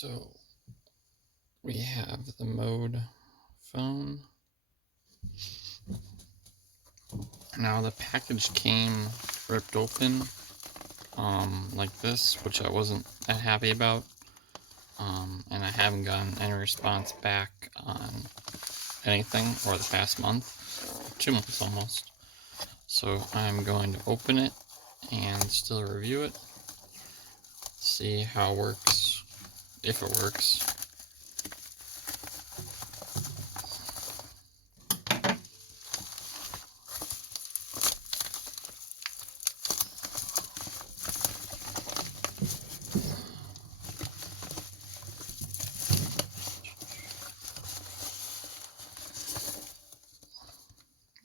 So we have the mode phone. Now the package came ripped open like this, which I wasn't that happy about. And I haven't gotten any response back on anything for the past month, 2 months almost. So I'm going to open it and still review it, see how it works, if it works.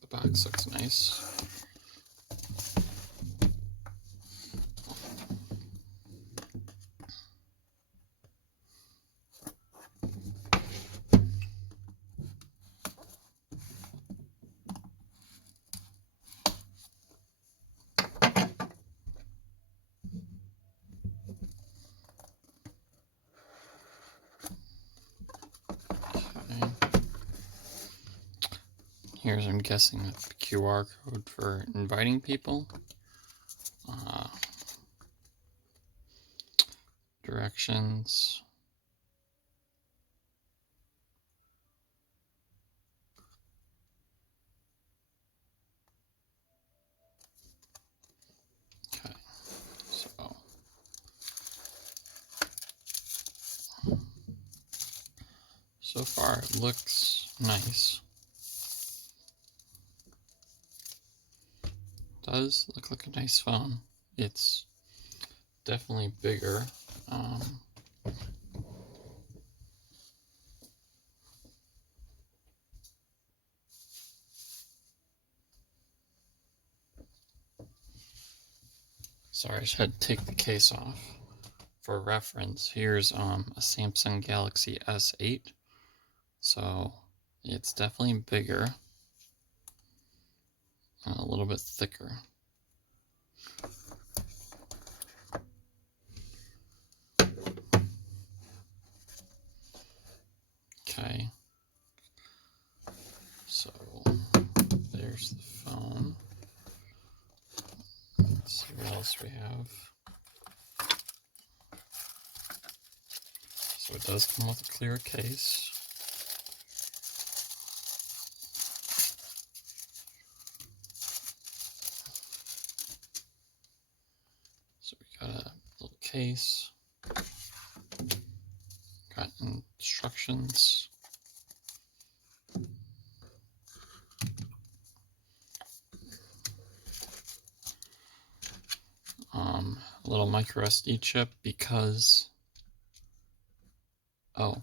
The box looks nice. Okay. Here's, I'm guessing, a QR code for inviting people. Directions. Okay, so far it looks nice. Does look like a nice phone. It's definitely bigger. Sorry, I just had to take the case off. For reference, here's a Samsung Galaxy S8. So it's definitely bigger and a little bit thicker. Okay, so there's the phone. Let's see what else we have. So it does come with a clear case. So we got a little case. Got instructions. A little micro SD chip because, oh,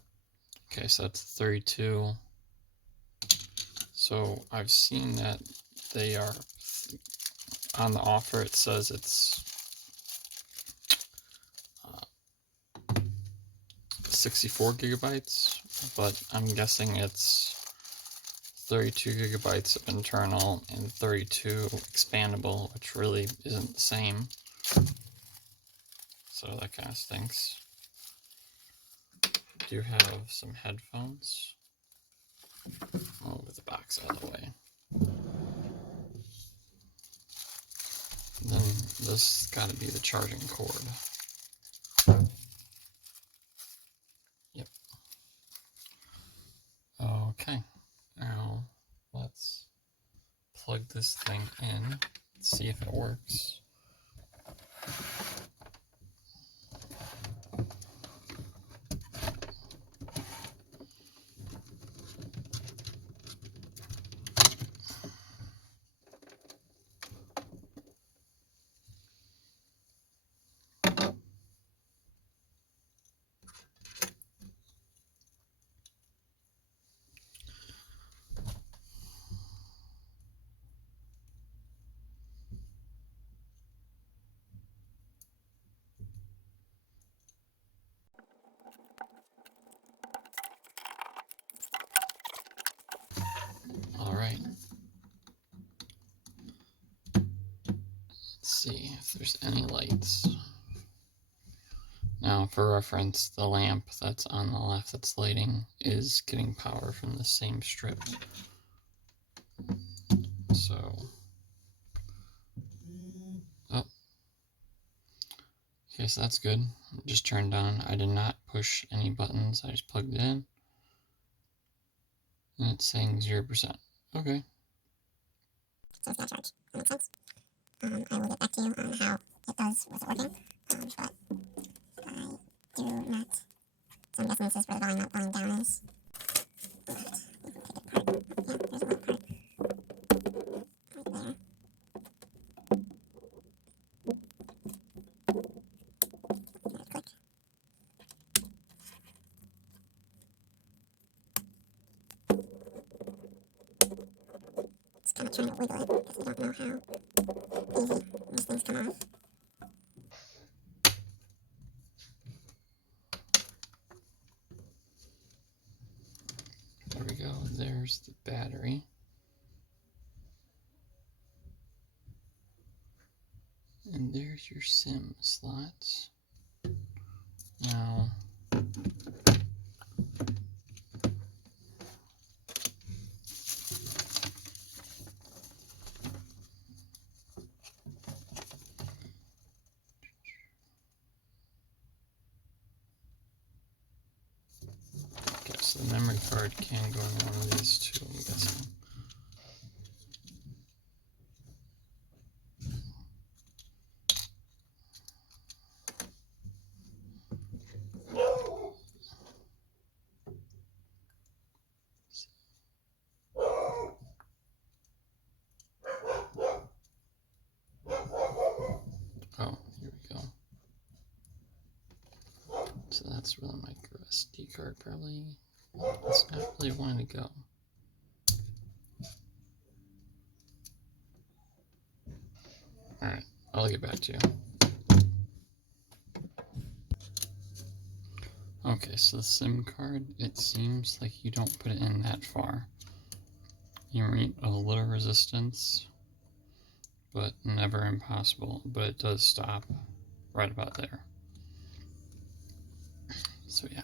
okay, so that's 32. So I've seen that they are, on the offer it says it's 64 gigabytes, but I'm guessing it's 32 gigabytes of internal and 32 expandable, which really isn't the same. So that kind of stinks. Do have some headphones. Move the box out of the way. And then this has got to be the charging cord. Yep. Okay. Now let's plug this thing in, see if it works. All right. Let's see if there's any lights. No, Now, for reference, the lamp that's on the left that's lighting is getting power from the same strip. So, oh, okay, so that's good. Just turned on. I did not push any buttons. I just plugged it in. And it's saying 0%. Okay. So it's not charged. That makes sense. I will get back to you on how it does with working. But I do not. So I'm guessing this is where the volume up, volume down is. But you can take it apart. Yeah, there's a little part right there. Click. Just kind of trying to wiggle it because I don't know how easy these things come off. There we go. There's the battery. And there's your SIM slots. Now, okay, so the memory card can go in one of these two, I'm guessing. Oh, here we go. So that's where the micro SD card probably, that's not really wanting to go. Alright, I'll get back to you. Okay, so the SIM card, it seems like you don't put it in that far. You meet a little resistance, but never impossible, but it does stop right about there. So yeah.